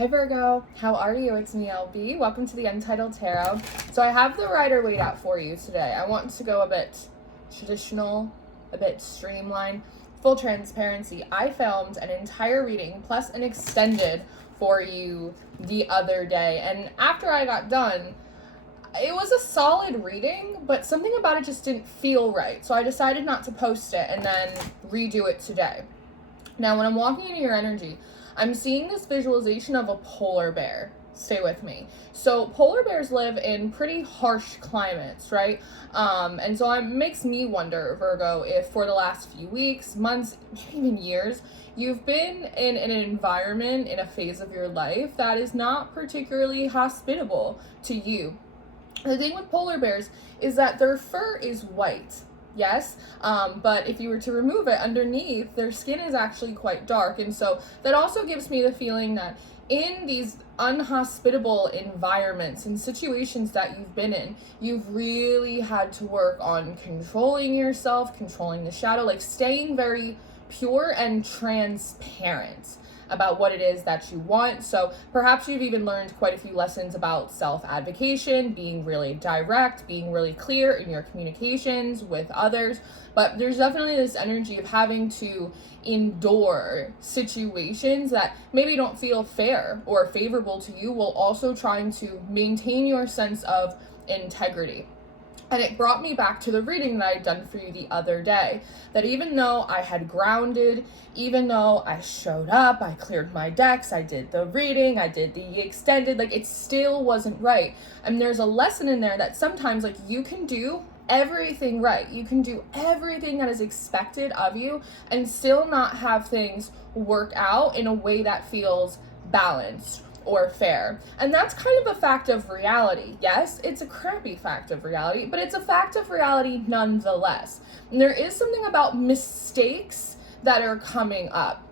Hi Virgo, how are you? It's me, LB. Welcome to the Untitled Tarot. So I have the Rider laid out for you today. I want to go a bit traditional, a bit streamlined. Full transparency, I filmed an entire reading plus an extended for you the other day. And after I got done, it was a solid reading, but something about it just didn't feel right. So I decided not to post it and then redo it today. Now, when I'm walking into your energy, I'm seeing this visualization of a polar bear. Stay with me. So polar bears live in pretty harsh climates, right? And so it makes me wonder, Virgo, if for the last few weeks, months, even years, you've been in an environment, in a phase of your life that is not particularly hospitable to you. The thing with polar bears is that their fur is white. Yes, but if you were to remove it underneath, their skin is actually quite dark. And so that also gives me the feeling that in these unhospitable environments and situations that you've been in, you've really had to work on controlling yourself, controlling the shadow, like staying very pure and transparent about what it is that you want. So perhaps you've even learned quite a few lessons about self-advocation, being really direct, being really clear in your communications with others. But there's definitely this energy of having to endure situations that maybe don't feel fair or favorable to you, while also trying to maintain your sense of integrity. And it brought me back to the reading that I had done for you the other day, that even though I had grounded, even though I showed up, I cleared my decks, I did the reading, I did the extended, like it still wasn't right. And there's a lesson in there that sometimes like you can do everything right. You can do everything that is expected of you and still not have things work out in a way that feels balanced or fair. And that's kind of a fact of reality. Yes, it's a crappy fact of reality, but it's a fact of reality nonetheless. And there is something about mistakes that are coming up.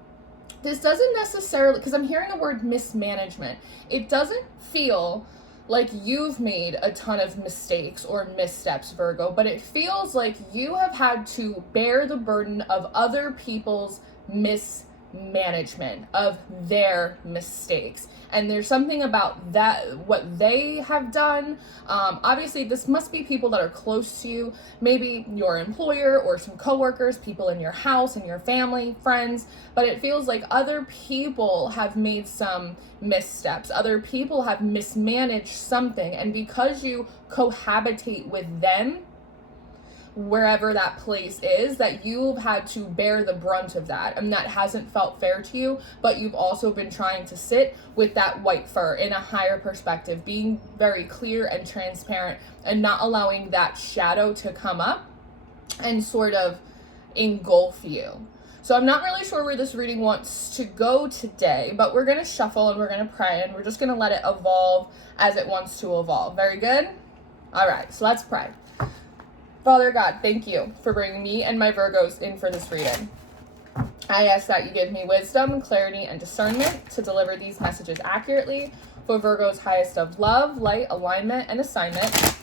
This doesn't necessarily, because I'm hearing the word mismanagement, it doesn't feel like you've made a ton of mistakes or missteps, Virgo, but it feels like you have had to bear the burden of other people's mismanagement of their mistakes. And there's something about that, what they have done. Obviously, this must be people that are close to you, maybe your employer or some coworkers, people in your house and your family, friends. But it feels like other people have made some missteps. Other people have mismanaged something. And because you cohabitate with them, wherever that place is, that you've had to bear the brunt of that, and that hasn't felt fair to you. But you've also been trying to sit with that white fur in a higher perspective, being very clear and transparent and not allowing that shadow to come up and sort of engulf you. So I'm not really sure where this reading wants to go today, but we're going to shuffle and we're going to pray and we're just going to let it evolve as it wants to evolve. Very good? All right, so let's pray. Father God, thank you for bringing me and my Virgos in for this reading. I ask that you give me wisdom, clarity, and discernment to deliver these messages accurately for Virgo's highest of love, light, alignment, and assignment.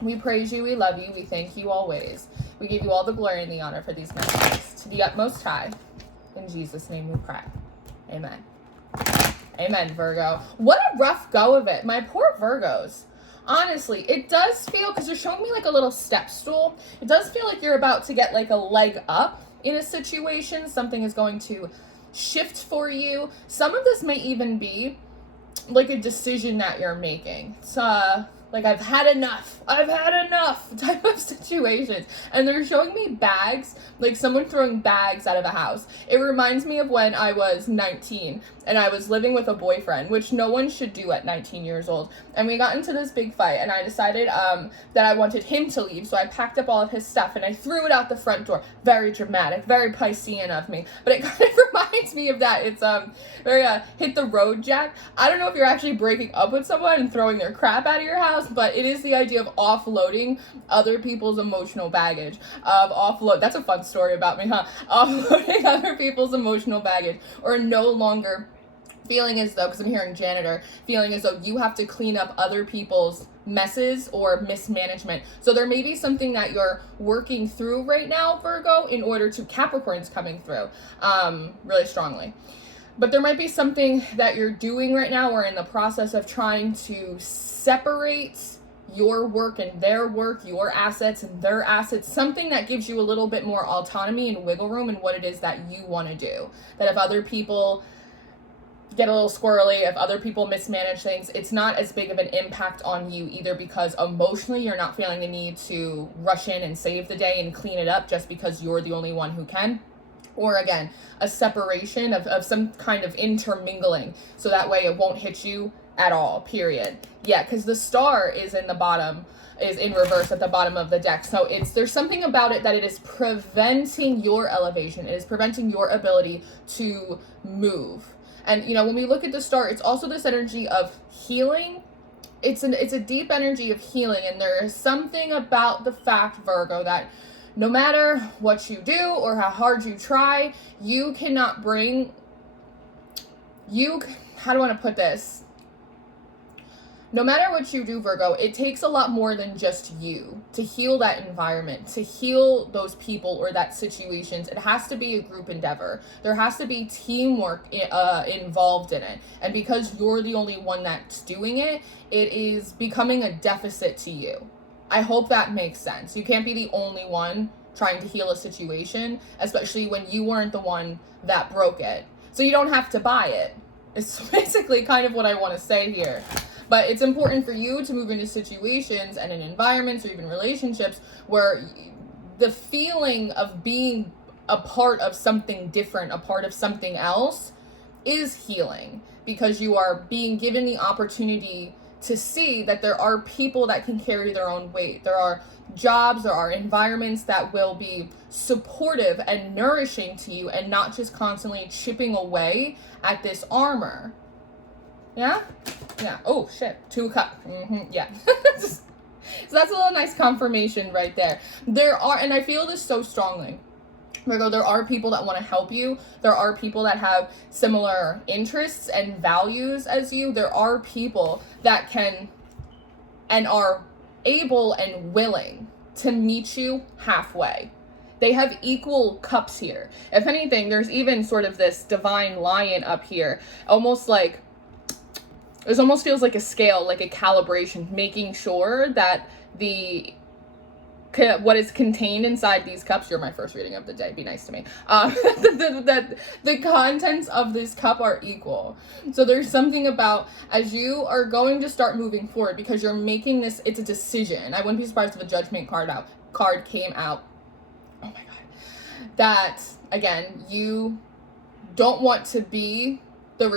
We praise you, we love you, we thank you always. We give you all the glory and the honor for these messages. To the utmost high, in Jesus' name we pray. Amen. Amen, Virgo. What a rough go of it. My poor Virgos. Honestly, it does feel, because you're showing me like a little step stool, it does feel like you're about to get like a leg up in a situation. Something is going to shift for you. Some of this may even be like a decision that you're making. It's like I've had enough type of situations. And they're showing me bags, like someone throwing bags out of a house. It reminds me of when I was 19 and I was living with a boyfriend, which no one should do at 19 years old. And we got into this big fight and I decided that I wanted him to leave. So I packed up all of his stuff and I threw it out the front door. Very dramatic, very Piscean of me. But it kind of reminds me of that. It's very hit the road Jack. I don't know if you're actually breaking up with someone and throwing their crap out of your house, but it is the idea of offloading other people's emotional baggage. That's a fun story about me, huh? Offloading other people's emotional baggage, or no longer feeling as though, because I'm hearing janitor, feeling as though you have to clean up other people's messes or mismanagement. So there may be something that you're working through right now, Virgo, in order to Capricorn's coming through really strongly. But there might be something that you're doing right now or in the process of trying to separate your work and their work, your assets and their assets, something that gives you a little bit more autonomy and wiggle room in what it is that you want to do. That if other people get a little squirrely, if other people mismanage things, it's not as big of an impact on you either, because emotionally you're not feeling the need to rush in and save the day and clean it up just because you're the only one who can. Or again, a separation of some kind of intermingling, so that way it won't hit you at all, period. Yeah, because the star is in the bottom, is in reverse at the bottom of the deck. So there's something about it that it is preventing your elevation. It is preventing your ability to move. And, you know, when we look at the star, it's also this energy of healing. It's a deep energy of healing. And there is something about the fact, Virgo, that no matter what you do or how hard you try, you cannot bring, how do I want to put this? No matter what you do, Virgo, it takes a lot more than just you to heal that environment, to heal those people or that situations. It has to be a group endeavor. There has to be teamwork involved in it. And because you're the only one that's doing it, it is becoming a deficit to you. I hope that makes sense. You can't be the only one trying to heal a situation, especially when you weren't the one that broke it. So you don't have to buy it. It's basically kind of what I want to say here. But it's important for you to move into situations and in environments or even relationships where the feeling of being a part of something different, a part of something else, is healing, because you are being given the opportunity to see that there are people that can carry their own weight. There are jobs, there are environments that will be supportive and nourishing to you, and not just constantly chipping away at this armor. Yeah? Yeah. Oh, shit. 2 of Cups. Yeah. So that's a little nice confirmation right there. There are, and I feel this so strongly, Virgo, there are people that want to help you. There are people that have similar interests and values as you. There are people that can and are able and willing to meet you halfway. They have equal cups here. If anything, there's even sort of this divine lion up here, almost like, it almost feels like a scale, like a calibration, making sure that what is contained inside these cups, you're my first reading of the day, be nice to me, that the contents of this cup are equal. So there's something about, as you are going to start moving forward, because you're making this, it's a decision. I wouldn't be surprised if a judgment card came out. Oh my God. That, again, you don't want to be the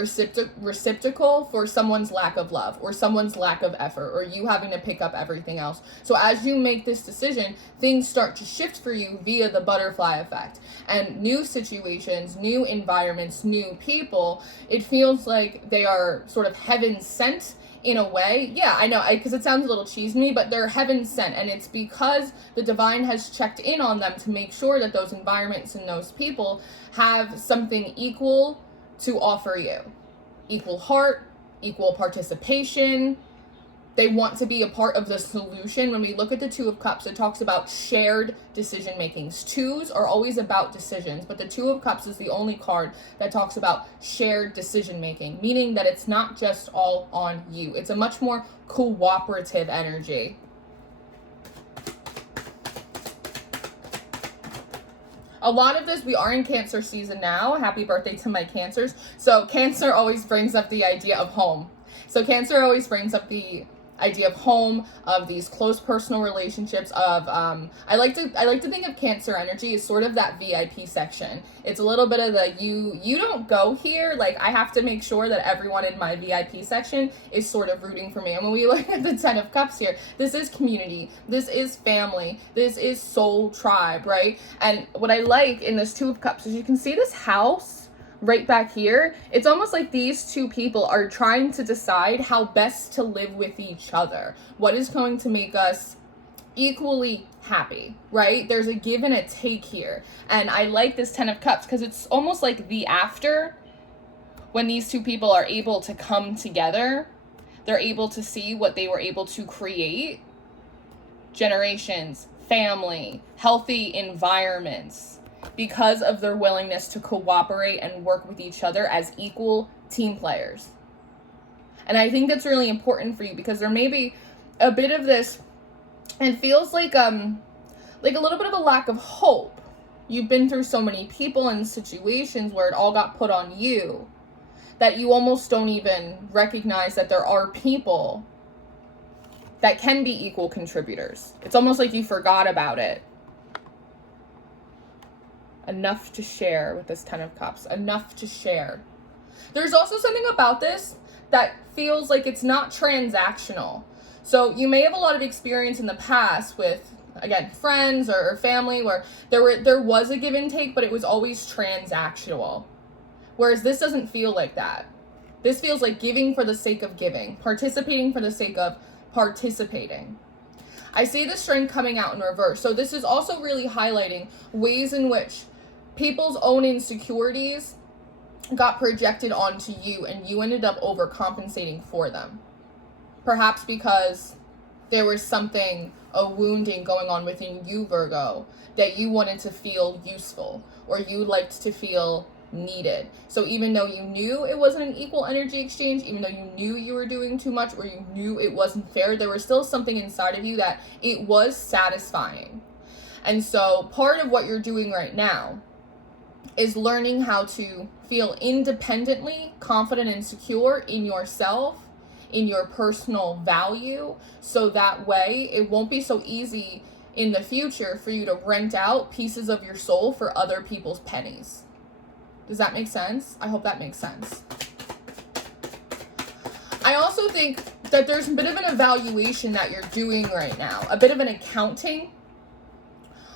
receptacle for someone's lack of love or someone's lack of effort, or you having to pick up everything else. So as you make this decision, things start to shift for you via the butterfly effect, and new situations, new environments, new people, it feels like they are sort of heaven sent in a way. Yeah, I know, because it sounds a little cheesy to me, but they're heaven sent, and it's because the divine has checked in on them to make sure that those environments and those people have something equal to offer you. Equal heart, equal participation. They want to be a part of the solution. When we look at the 2 of Cups, it talks about shared decision makings. 2s are always about decisions, but the 2 of Cups is the only card that talks about shared decision making, meaning that it's not just all on you. It's a much more cooperative energy. A lot of this, we are in Cancer season now. Happy birthday to my Cancers. So Cancer always brings up the idea of home. So Cancer always brings up the idea of home, of these close personal relationships, of I like to think of Cancer energy as sort of that VIP section. It's a little bit of the you don't go here, like I have to make sure that everyone in my VIP section is sort of rooting for me. And when we look at the 10 of Cups here, this is community, this is family, this is soul tribe, right? And what I like in this 2 of Cups is you can see this house right back here. It's almost like these 2 people are trying to decide how best to live with each other. What is going to make us equally happy, right? There's a give and a take here. And I like this 10 of Cups because it's almost like the after, when these 2 people are able to come together, they're able to see what they were able to create. Generations, family, healthy environments. because of their willingness to cooperate and work with each other as equal team players. And I think that's really important for you because there may be a bit of this, and feels like a little bit of a lack of hope. You've been through so many people and situations where it all got put on you that you almost don't even recognize that there are people that can be equal contributors. It's almost like you forgot about it. Enough to share with this Ten of Cups. Enough to share. There's also something about this that feels like it's not transactional. So you may have a lot of experience in the past with, again, friends or family where there was a give and take, but it was always transactional. Whereas this doesn't feel like that. This feels like giving for the sake of giving, participating for the sake of participating. I see the strength coming out in reverse. So this is also really highlighting ways in which people's own insecurities got projected onto you and you ended up overcompensating for them. Perhaps because there was something, a wounding going on within you, Virgo, that you wanted to feel useful or you liked to feel needed. So even though you knew it wasn't an equal energy exchange, even though you knew you were doing too much or you knew it wasn't fair, there was still something inside of you that it was satisfying. And so part of what you're doing right now is learning how to feel independently confident and secure in yourself, in your personal value, so that way it won't be so easy in the future for you to rent out pieces of your soul for other people's pennies. Does that make sense? I hope that makes sense. I also think that there's a bit of an evaluation that you're doing right now, a bit of an accounting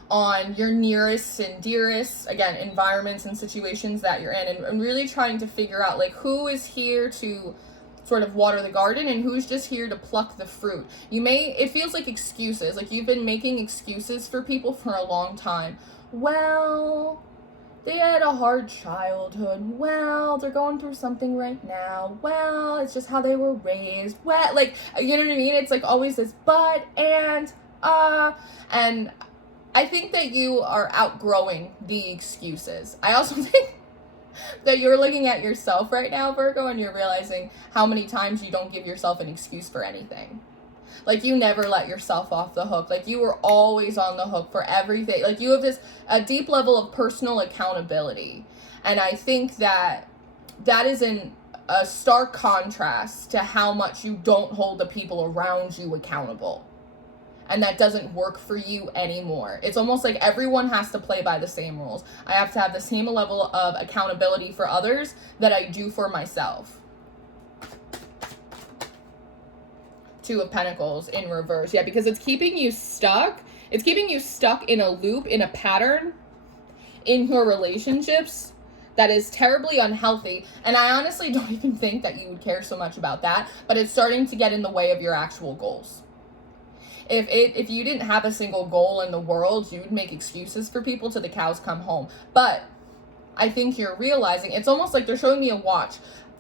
on your nearest and dearest, again, environments and situations that you're in, and really trying to figure out like who is here to sort of water the garden and who's just here to pluck the fruit. It feels like excuses, like you've been making excuses for people for a long time. Well, they had a hard childhood. Well, they're going through something right now. Well, it's just how they were raised. Well, like, you know what I mean? It's like always this but, and I think that you are outgrowing the excuses. I also think that you're looking at yourself right now, Virgo, and you're realizing how many times you don't give yourself an excuse for anything. Like, you never let yourself off the hook. Like, you were always on the hook for everything. Like, you have a deep level of personal accountability. And I think that is in a stark contrast to how much you don't hold the people around you accountable. And that doesn't work for you anymore. It's almost like everyone has to play by the same rules. I have to have the same level of accountability for others that I do for myself. Two of Pentacles in reverse. Yeah, because it's keeping you stuck. It's keeping you stuck in a loop, in a pattern, in your relationships that is terribly unhealthy. And I honestly don't even think that you would care so much about that, but it's starting to get in the way of your actual goals. If you didn't have a single goal in the world, you would make excuses for people till the cows come home. But I think you're realizing, it's almost like they're showing me a watch.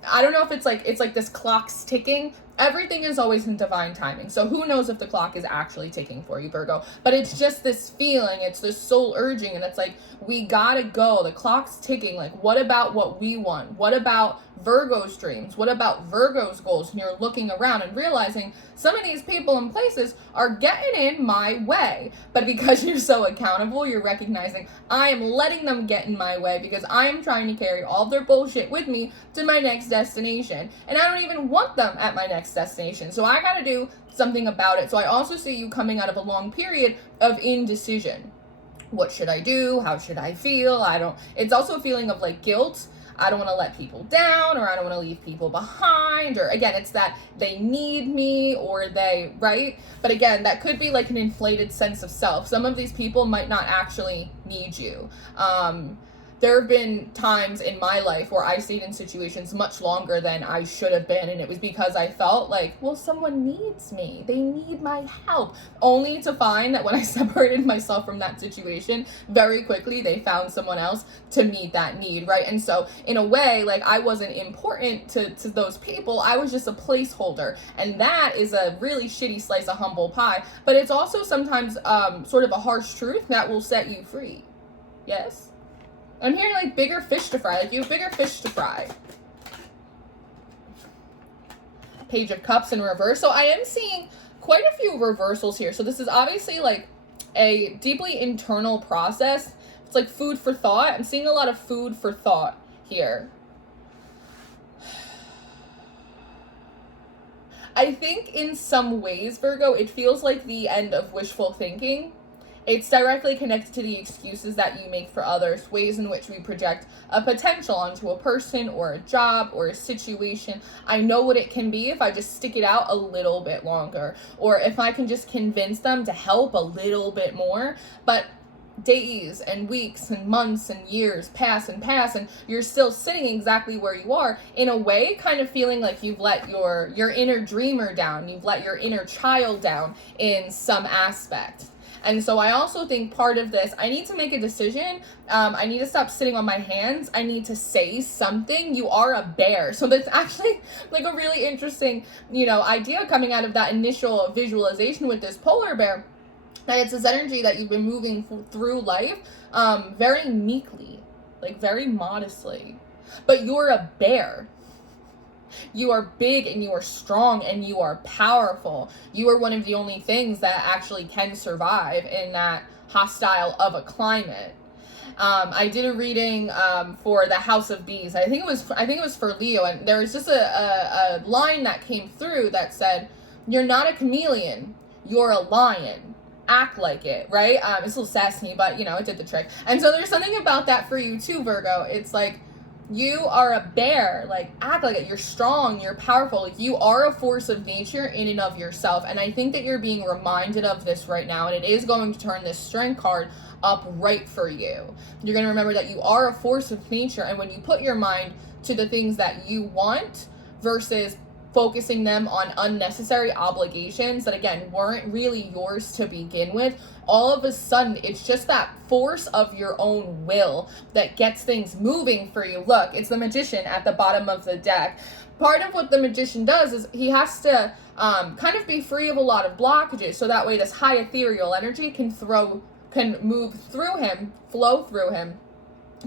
I don't know if it's like this clock's ticking. Everything is always in divine timing. So who knows if the clock is actually ticking for you, Virgo. But it's just this feeling, it's this soul urging, and it's like, we gotta go. The clock's ticking. Like, what about what we want? What about Virgo's dreams? What about Virgo's goals? And you're looking around and realizing some of these people and places are getting in my way. But because you're so accountable, you're recognizing I am letting them get in my way because I am trying to carry all their bullshit with me to my next destination. And I don't even want them at my next destination. So I gotta do something about it. So I also see you coming out of a long period of indecision. What should I do? How should I feel? It's also a feeling of like guilt. I don't want to let people down, or I don't want to leave people behind, or again, it's that they need me, or they, right? But again, that could be like an inflated sense of self. Some of these people might not actually need you. There have been times in my life where I stayed in situations much longer than I should have been, and it was because I felt like, well, someone needs me. They need my help. Only to find that when I separated myself from that situation, very quickly they found someone else to meet that need, right? And so in a way, like, I wasn't important to those people. I was just a placeholder, and that is a really shitty slice of humble pie, but it's also sometimes sort of a harsh truth that will set you free. Yes? I'm hearing like bigger fish to fry. Like you have bigger fish to fry. Page of Cups in reverse. So I am seeing quite a few reversals here. So this is obviously like a deeply internal process. It's like food for thought. I'm seeing a lot of food for thought here. I think in some ways, Virgo, it feels like the end of wishful thinking. It's directly connected to the excuses that you make for others, ways in which we project a potential onto a person or a job or a situation. I know what it can be if I just stick it out a little bit longer, or if I can just convince them to help a little bit more. But days and weeks and months and years pass and you're still sitting exactly where you are, in a way kind of feeling like you've let your inner dreamer down, you've let your inner child down in some aspect. And so I also think part of this, I need to make a decision. I need to stop sitting on my hands. I need to say something. You are a bear. So that's actually like a really interesting, idea coming out of that initial visualization with this polar bear. That it's this energy that you've been moving through life very meekly, like very modestly. But you're a bear. You are big and you are strong and you are powerful. You are one of the only things that actually can survive in that hostile of a climate. I did a reading for the House of Bees. I think it was for Leo, and there was just a line that came through that said, "You're not a chameleon. You're a lion. Act like it," right? It's a little sassy, but it did the trick. And so there's something about that for you too, Virgo. It's like, you are a bear, like act like it. You're strong, you're powerful, like you are a force of nature in and of yourself. And I think that you're being reminded of this right now, and it is going to turn this strength card up right for you. You're going to remember that you are a force of nature, and when you put your mind to the things that you want versus focusing them on unnecessary obligations that, again, weren't really yours to begin with, all of a sudden, it's just that force of your own will that gets things moving for you. Look, it's the Magician at the bottom of the deck. Part of what the Magician does is he has to kind of be free of a lot of blockages, so that way this high ethereal energy can move through him, flow through him,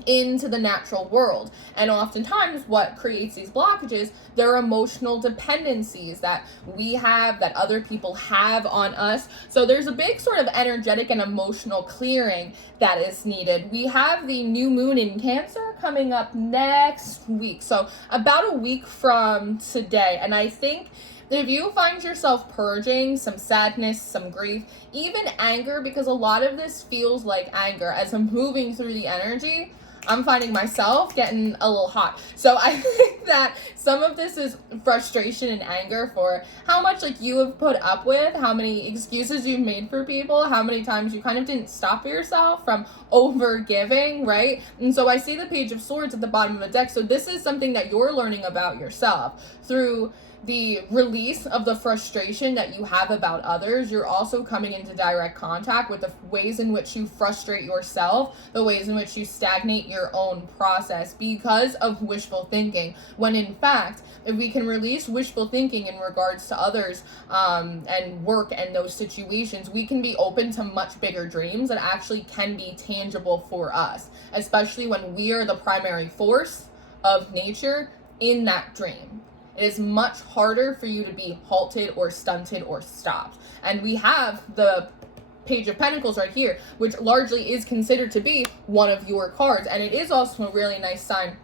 into the natural world. And oftentimes what creates these blockages, they're emotional dependencies that we have, that other people have on us. So there's a big sort of energetic and emotional clearing that is needed. We have the new moon in Cancer coming up next week, so about a week from today. And I think if you find yourself purging some sadness, some grief, even anger, because a lot of this feels like anger, as I'm moving through the energy, I'm finding myself getting a little hot. So I think that some of this is frustration and anger for how much like you have put up with, how many excuses you've made for people, how many times you kind of didn't stop yourself from over giving, right? And so I see the Page of Swords at the bottom of the deck. So this is something that you're learning about yourself through the release of the frustration that you have about others. You're also coming into direct contact with the ways in which you frustrate yourself, the ways in which you stagnate your own process because of wishful thinking, when in fact, if we can release wishful thinking in regards to others and work and those situations, we can be open to much bigger dreams that actually can be tangible for us, especially when we are the primary force of nature in that dream. It is much harder for you to be halted or stunted or stopped. And we have the Page of Pentacles right here, which largely is considered to be one of your cards. And it is also a really nice sign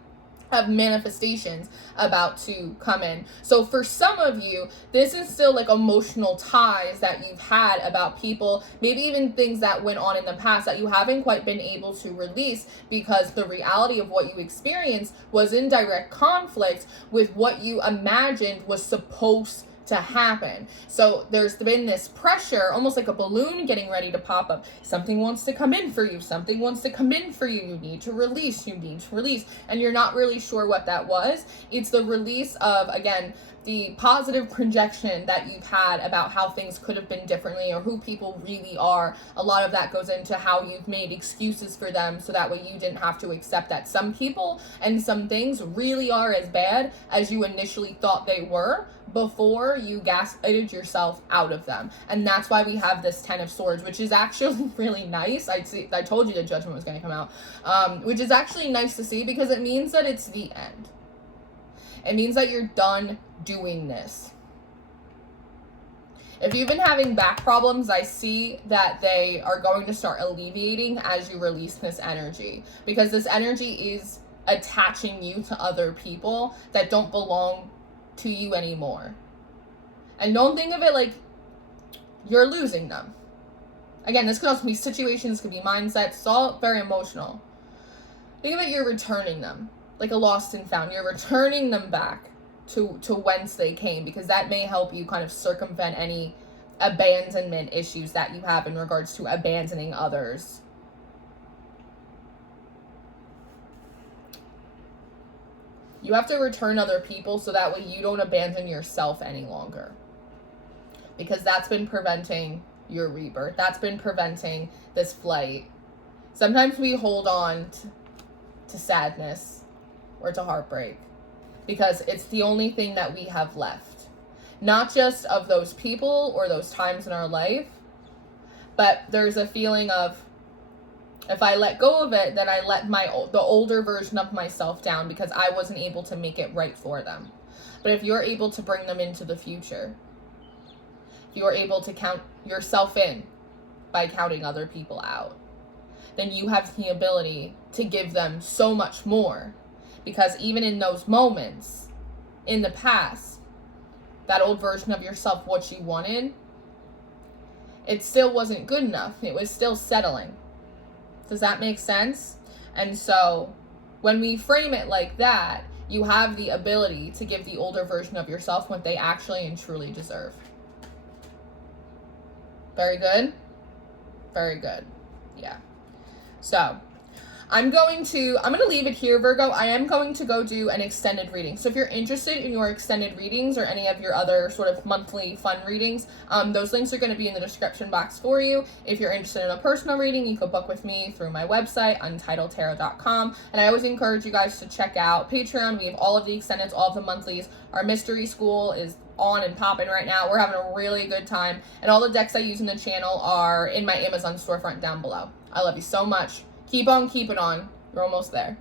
of manifestations about to come in. So for some of you, this is still like emotional ties that you've had about people, maybe even things that went on in the past that you haven't quite been able to release because the reality of what you experienced was in direct conflict with what you imagined was supposed to happen. So there's been this pressure, almost like a balloon getting ready to pop up. Something wants to come in for you. Something wants to come in for you. You need to release. And you're not really sure what that was. It's the release of, again, the positive projection that you've had about how things could have been differently or who people really are. A lot of that goes into how you've made excuses for them so that way you didn't have to accept that some people and some things really are as bad as you initially thought they were, before you gaslighted yourself out of them. And that's why we have this 10 of Swords, which is actually really nice. I told you the Judgment was going to come out, which is actually nice to see because it means that it's the end. It means that you're done doing this. If you've been having back problems, I see that they are going to start alleviating as you release this energy, because this energy is attaching you to other people that don't belong to you anymore. And don't think of it like you're losing them. Again, this could also be situations, could be mindsets. It's all very emotional. Think of it, you're returning them like a lost and found. You're returning them back to whence they came, because that may help you kind of circumvent any abandonment issues that you have in regards to abandoning others. You have to return other people so that way you don't abandon yourself any longer, because that's been preventing your rebirth. That's been preventing this flight. Sometimes we hold on to sadness or to heartbreak because it's the only thing that we have left. Not just of those people or those times in our life, but there's a feeling of, if I let go of it, then I let the older version of myself down because I wasn't able to make it right for them. But if you're able to bring them into the future, if you're able to count yourself in by counting other people out, then you have the ability to give them so much more. Because even in those moments in the past, that old version of yourself, what you wanted, it still wasn't good enough. It was still settling. Does that make sense? And so when we frame it like that, you have the ability to give the older version of yourself what they actually and truly deserve. Very good? Very good. Yeah. So I'm going to leave it here, Virgo. I am going to go do an extended reading. So if you're interested in your extended readings or any of your other sort of monthly fun readings, those links are going to be in the description box for you. If you're interested in a personal reading, you could book with me through my website, untitledtarot.com. And I always encourage you guys to check out Patreon. We have all of the extendeds, all of the monthlies. Our mystery school is on and popping right now. We're having a really good time. And all the decks I use in the channel are in my Amazon storefront down below. I love you so much. Keep on keeping on. You're almost there.